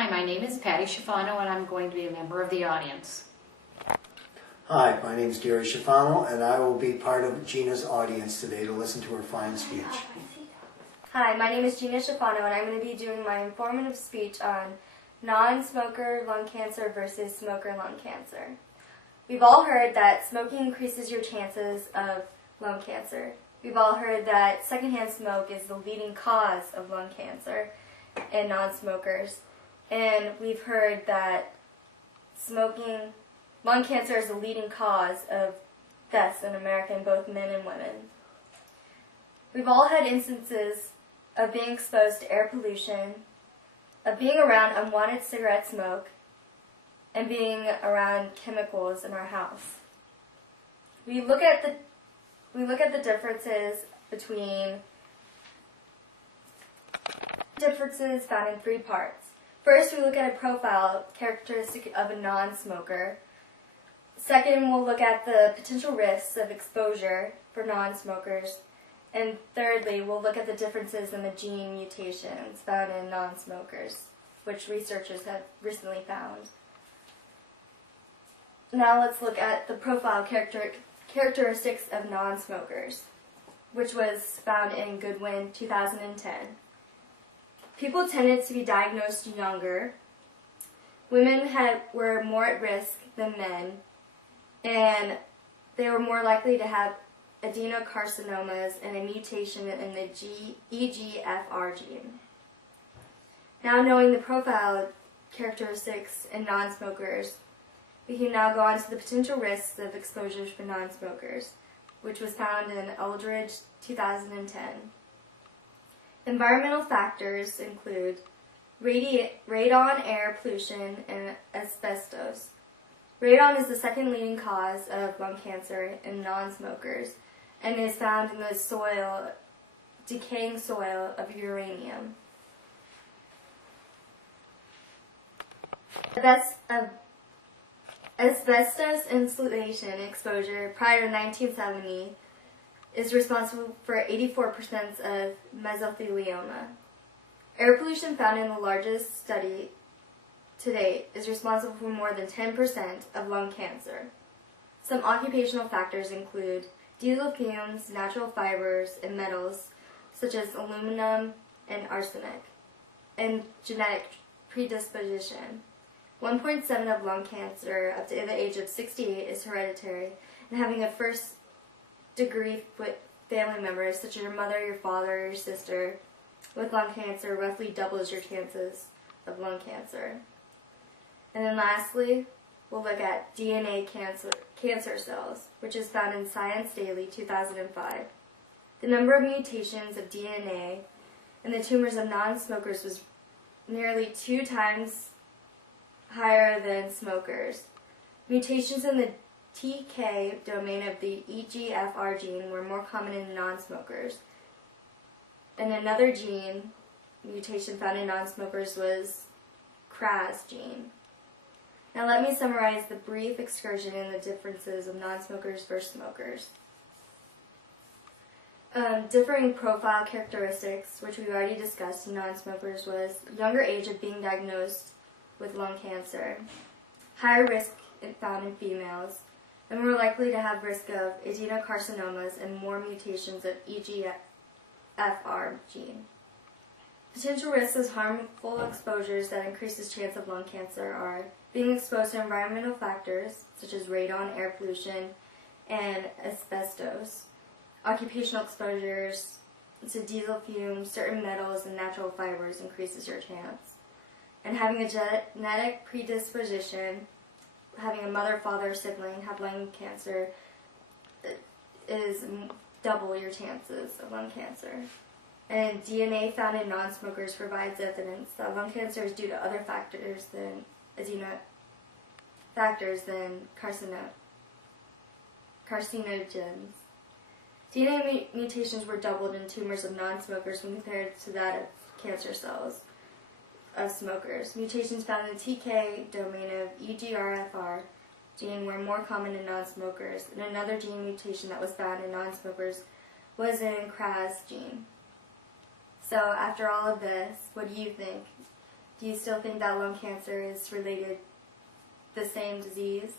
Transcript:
Hi, my name is Patty Schifano, and I'm going to be a member of the audience. Hi, my name is Gary Schifano, and I will be part of Gina's audience today to listen to her fine speech. Hi, my name is Gina Schifano, and I'm going to be doing my informative speech on non-smoker lung cancer versus smoker lung cancer. We've all heard that smoking increases your chances of lung cancer. We've all heard that secondhand smoke is the leading cause of lung cancer in non-smokers. And we've heard that lung cancer is the leading cause of deaths in America in both men and women. We've all had instances of being exposed to air pollution, of being around unwanted cigarette smoke, and being around chemicals in our house. We look at the differences found in 3 parts. First, we look at a profile characteristic of a non-smoker. Second, we'll look at the potential risks of exposure for non-smokers. And thirdly, we'll look at the differences in the gene mutations found in non-smokers, which researchers have recently found. Now let's look at the profile characteristics of non-smokers, which was found in Goodwin 2010. People tended to be diagnosed younger. Women were more at risk than men, and they were more likely to have adenocarcinomas and a mutation in the EGFR gene. Now knowing the profile characteristics in non-smokers, we can now go on to the potential risks of exposures for non-smokers, which was found in Eldridge 2010. Environmental factors include radon air pollution and asbestos. Radon is the second leading cause of lung cancer in non-smokers and is found in the decaying soil of uranium. Asbestos insulation exposure prior to 1970 is responsible for 84% of mesothelioma. Air pollution found in the largest study to date is responsible for more than 10% of lung cancer. Some occupational factors include diesel fumes, natural fibers, and metals such as aluminum and arsenic, and genetic predisposition. 1.7% of lung cancer up to the age of 68 is hereditary, and having a first-degree family member, such as your mother, your father, or your sister, with lung cancer roughly doubles your chances of lung cancer. And then lastly, we'll look at DNA cancer cells, which is found in Science Daily 2005. The number of mutations of DNA in the tumors of non-smokers was nearly 2 times higher than smokers. Mutations in the TK domain of the EGFR gene were more common in non-smokers. And another gene mutation found in non-smokers was CRAS gene. Now let me summarize the brief excursion in the differences of non-smokers versus smokers. Differing profile characteristics, which we've already discussed in non-smokers, was younger age of being diagnosed with lung cancer, higher risk found in females, and more likely to have risk of adenocarcinomas and more mutations of EGFR gene. Potential risks of harmful exposures that increases chance of lung cancer are being exposed to environmental factors such as radon, air pollution, and asbestos, occupational exposures to diesel fumes, certain metals, and natural fibers increases your chance. And having a genetic predisposition, having a mother, father, sibling have lung cancer is double your chances of lung cancer. And DNA found in non-smokers provides evidence that lung cancer is due to other factors than carcinogens. DNA mutations were doubled in tumors of non-smokers when compared to that of cancer cells of smokers. Mutations found in the TK domain of EGFR gene were more common in non-smokers, and another gene mutation that was found in non-smokers was in CRAS gene. So after all of this, what do you think? do you still think that lung cancer is related to the same disease?